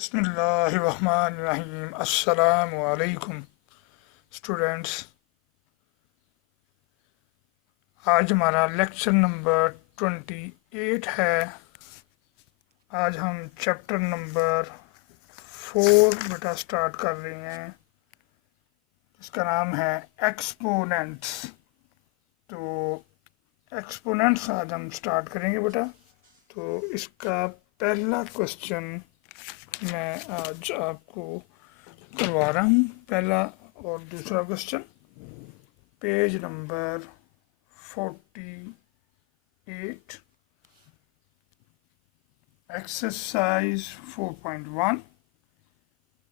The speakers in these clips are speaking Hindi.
बिस्मिल्लाहिर्रहमानिर्रहीम। अस्सलामु अलैकुम स्टूडेंट्स। आज हमारा लेक्चर नंबर 28 है। आज हम चैप्टर नंबर 4 बेटा स्टार्ट कर रहे हैं, जिसका नाम है एक्सपोनेंट्स। तो एक्सपोनेंट्स आज हम स्टार्ट करेंगे बेटा। तो इसका पहला क्वेश्चन मैं आज आपको करवा रहा हूँ, पहला और दूसरा question, page number 48, exercise 4.1।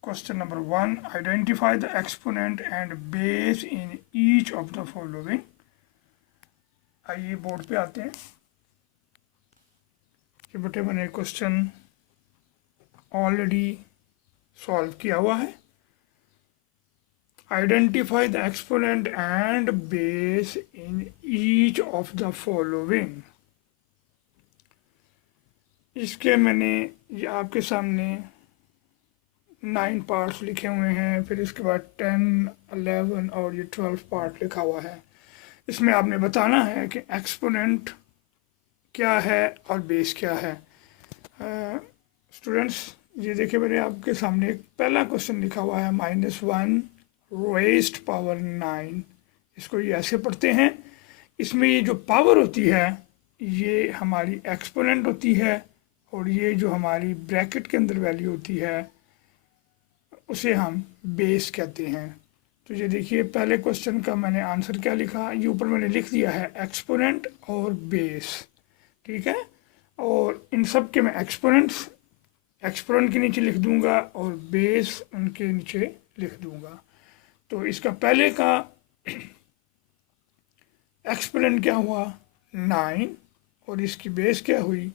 Question number 1, identify the exponent and base in each of the following. आइए बोर्ड पे आते हैं। ये बेटे मैंने क्वेश्चन ऑलरेडी सॉल्व किया हुआ है। Identify the exponent and base in each of the following. इसके मैंने ये आपके सामने 9 पार्ट्स लिखे हुए हैं, फिर इसके बाद 10, 11 और ये 12 पार्ट लिखा हुआ है। इसमें आपने बताना है कि एक्सपोनेंट क्या है और बेस क्या है। स्टूडेंट्स ये देखिए, मैंने आपके सामने एक पहला क्वेश्चन लिखा हुआ है -1 रेज़्ड पावर 9। इसको ये ऐसे पढ़ते हैं। इसमें ये जो पावर होती है ये हमारी एक्सपोनेंट होती है, और ये जो हमारी ब्रैकेट के अंदर वैल्यू होती है उसे हम बेस कहते हैं। तो ये देखिए, पहले क्वेश्चन का मैंने आंसर क्या लिखा, ये ऊपर मैंने लिख दिया है एक्सपोनेंट और बेस, ठीक है। और इन सब के मैं एक्सपोनेंट के नीचे लिख दूंगा और बेस उनके नीचे लिख दूंगा। तो इसका पहले का एक्सपोनेंट क्या हुआ 9, और इसकी बेस क्या हुई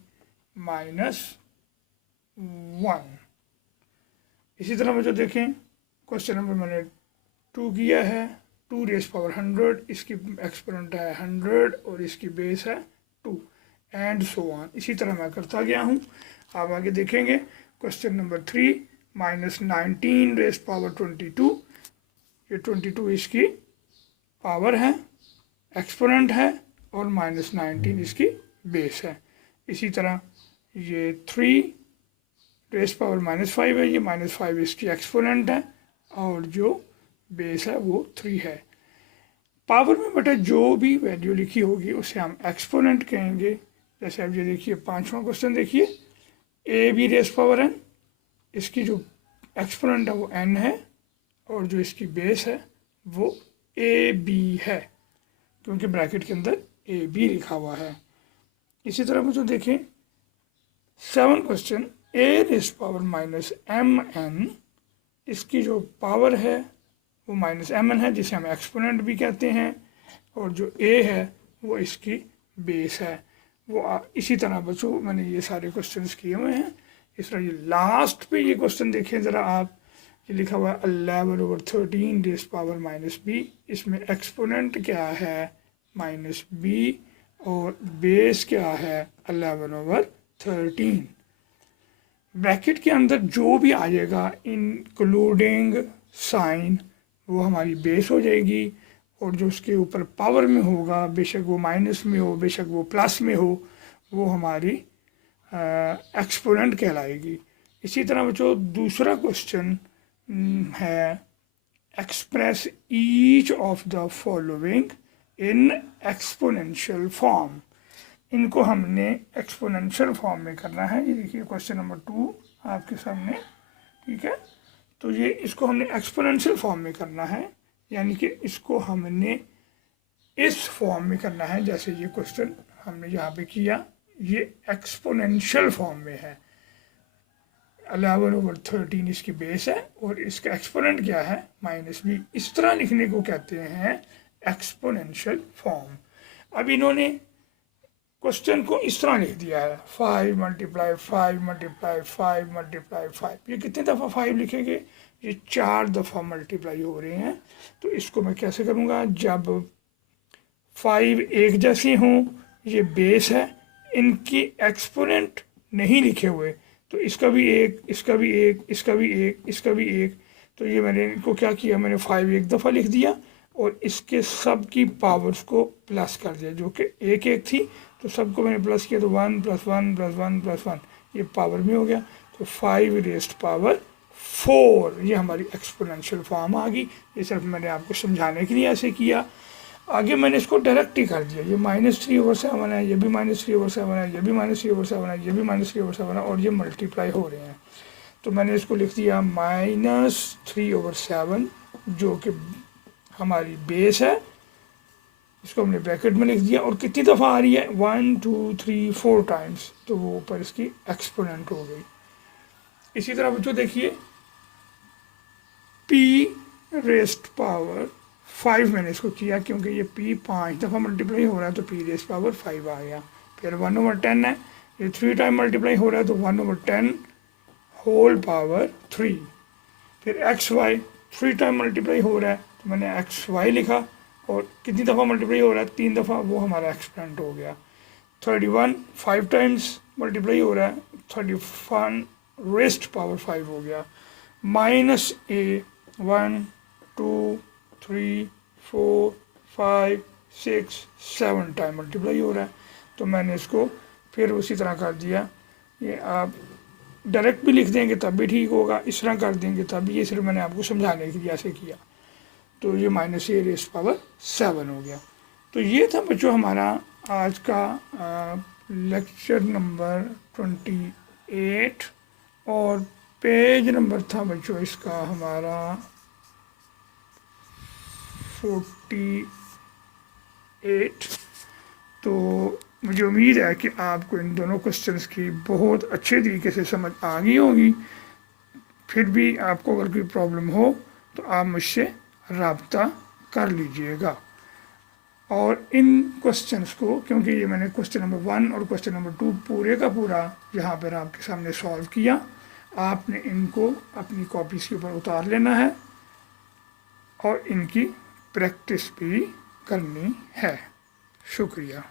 -1। इसी तरह मुझे देखें, क्वेश्चन नंबर मैंने 2 किया है, 2 रेज़ पावर 100, इसकी एक्सपोनेंट है 100 और इसकी बेस है 2, एंड सो ऑन। इसी तरह मैं करता गया हूँ। आप आगे देखेंगे क्वेश्चन नंबर 3, -19 रेज़ पावर 22। ये 22 इसकी पावर है, एक्सपोनेंट है, और -19 इसकी बेस है। इसी तरह ये 3 रेज़ पावर -5 है, ये -5 इसकी एक्सपोनेंट है, और जो बेस है वो 3 है। पावर में बेटा जो भी वैल्यू लिखी होगी उसे हम एक्सपोनेंट कहेंगे। जैसे अब ये देखिए, 5वां क्वेश्चन देखिए, A B raise power n, इसकी जो एक्सपोनेंट है वो n है, और जो इसकी बेस है वो ए बी है, क्योंकि ब्रैकेट के अंदर ए बी लिखा हुआ है। इसी तरह मुझे देखें 7 क्वेश्चन, ए रेज़ पावर -mn, इसकी जो पावर है वो -mn है, जिसे हम एक्सपोनेंट भी कहते हैं, और जो ए है वो इसकी बेस है। वो इसी तरह बच्चों मैंने ये सारे क्वेश्चंस किए हुए हैं। इस तरह ये लास्ट पे ये क्वेश्चन देखें ज़रा आप, ये लिखा हुआ है 11/13 रेज़ पावर -b। इसमें एक्सपोनेंट क्या है -b, और बेस क्या है 11/13। ब्रैकेट के अंदर जो भी आ जाएगा इंक्लूडिंग साइन वो हमारी बेस हो जाएगी, और जो उसके ऊपर पावर में होगा, बेशक वो माइनस में हो बेशक वो प्लस में हो, वो हमारी एक्सपोनेंट कहलाएगी। इसी तरह बच्चों दूसरा क्वेश्चन है express each of the following in exponential form. इनको हमने एक्सपोनेंशियल फॉर्म में करना है। ये देखिए क्वेश्चन नंबर 2 आपके सामने, ठीक है। तो ये इसको हमने एक्सपोनेंशियल फॉर्म में करना है, यानी कि इसको हमने इस फॉर्म में करना है जैसे ये क्वेश्चन हमने यहाँ पे किया, ये एक्सपोनेंशियल फॉर्म में है। 11/13 इसकी बेस है, और इसका एक्सपोनेंट क्या है -b। इस तरह लिखने को कहते हैं एक्सपोनेंशियल फॉर्म। अब इन्होंने क्वेश्चन को इस तरह लिख दिया है 5 × 5 × 5 × 5। ये कितने दफ़ा 5 लिखेंगे, ये 4 दफ़ा मल्टीप्लाई हो रहे हैं। तो इसको मैं कैसे करूँगा, जब 5 एक जैसे हों, ये बेस है, इनकी एक्सपोनेंट नहीं लिखे हुए, तो इसका भी एक, इसका भी एक, इसका भी एक, इसका भी एक। तो ये मैंने इनको क्या किया, मैंने 5 एक दफ़ा लिख दिया और इसके सब की पावर्स को प्लस कर दिया, जो कि एक एक थी तो सबको मैंने प्लस किया, तो 1 + 1 + 1 + 1 ये पावर में हो गया। तो 5 रेज़्ड पावर 4 ये हमारी एक्सपोनेंशियल फॉर्म आ गई। ये सिर्फ मैंने आपको समझाने के लिए ऐसे किया। आगे मैंने इसको डायरेक्ट ही कर दिया, ये -3/7 है, ये भी -3/7 है, ये भी -3/7 है, ये भी -3/7 है और ये मल्टीप्लाई हो रहे हैं। तो मैंने इसको लिख दिया -3/7 जो कि हमारी बेस है, इसको हमने ब्रैकेट में लिख दिया। और कितनी दफ़ा आ रही है, 1 2 3 4 टाइम्स, तो वो ऊपर इसकी एक्सपोनेंट हो गई। इसी तरह बच्चों देखिए p⁻5 मैंने इसको किया क्योंकि ये p 5 दफ़ा मल्टीप्लाई हो रहा है तो p⁻5 आ गया। फिर 1/10 है, ये 3 टाइम मल्टीप्लाई हो रहा है तो 1/10 होल पावर 3। फिर xy 3 टाइम मल्टीप्लाई हो रहा है तो मैंने xy लिखा और कितनी दफ़ा मल्टीप्लाई हो रहा है, 3 दफ़ा, वो हमारा एक्सपेरेंट हो गया। 31 5 टाइम्स मल्टीप्लाई हो रहा है, 31 रेस्ट पावर 5 हो गया। -a 1 2 3 4 5 6 7 टाइम मल्टीप्लाई हो रहा है तो मैंने इसको फिर उसी तरह कर दिया। ये आप डायरेक्ट भी लिख देंगे तब भी ठीक होगा, इस तरह कर देंगे तब भी, ये सिर्फ मैंने आपको समझाने के लिए ऐसे किया। तो ये -a⁻7 हो गया। तो ये था बच्चों हमारा आज का लेक्चर नंबर 28 और पेज नंबर था बच्चों इसका हमारा 48। तो मुझे उम्मीद है कि आपको इन दोनों क्वेश्चंस की बहुत अच्छे तरीके से समझ आ गई होगी। फिर भी आपको अगर कोई प्रॉब्लम हो तो आप मुझसे रब्ता कर लीजिएगा। और इन क्वेश्चंस को, क्योंकि ये मैंने क्वेश्चन नंबर 1 और क्वेश्चन नंबर 2 पूरे का पूरा यहाँ पर आपके सामने सॉल्व किया, आपने इनको अपनी कॉपीज़ के ऊपर उतार लेना है और इनकी प्रैक्टिस भी करनी है। शुक्रिया।